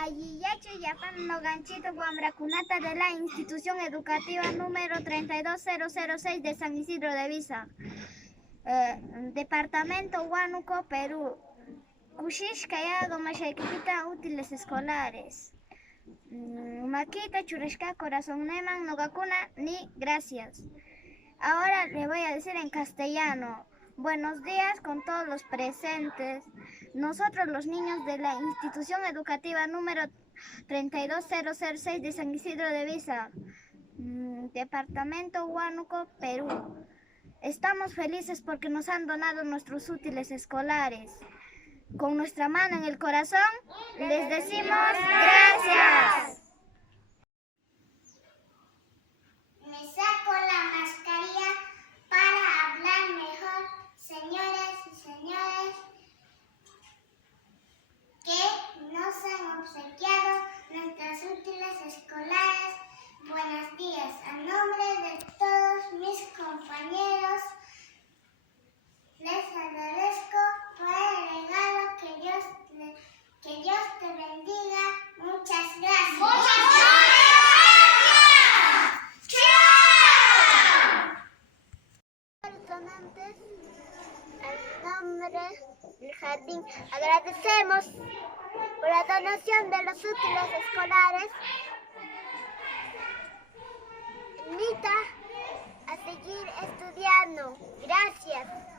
Ayiyachi Yapan Noganchito Wambrakunata de la institución educativa número 32006 de San Isidro de Visa, departamento Huánuco, Perú. Kushishkaya Mashaykipita útiles escolares. Maquita Churashka Corazón Neman Nogakuna ni gracias. Ahora le voy a decir en castellano. Buenos días con todos los presentes. Nosotros los niños de la institución educativa número 32006 de San Isidro de Visa, departamento Huánuco, Perú. Estamos felices porque nos han donado nuestros útiles escolares. Con nuestra mano en el corazón les decimos gracias. Me saco la mascarilla para hablar mejor, señoras y señores, que nos han obsequiado nuestras útiles escolares. Buenos días, a nombre de todos mis compañeros, les agradezco por el regalo, que Dios te bendiga. Muchas gracias. ¡Muchas gracias! En nombre del jardín, agradecemos por la donación de los útiles escolares. Invita a seguir estudiando. Gracias.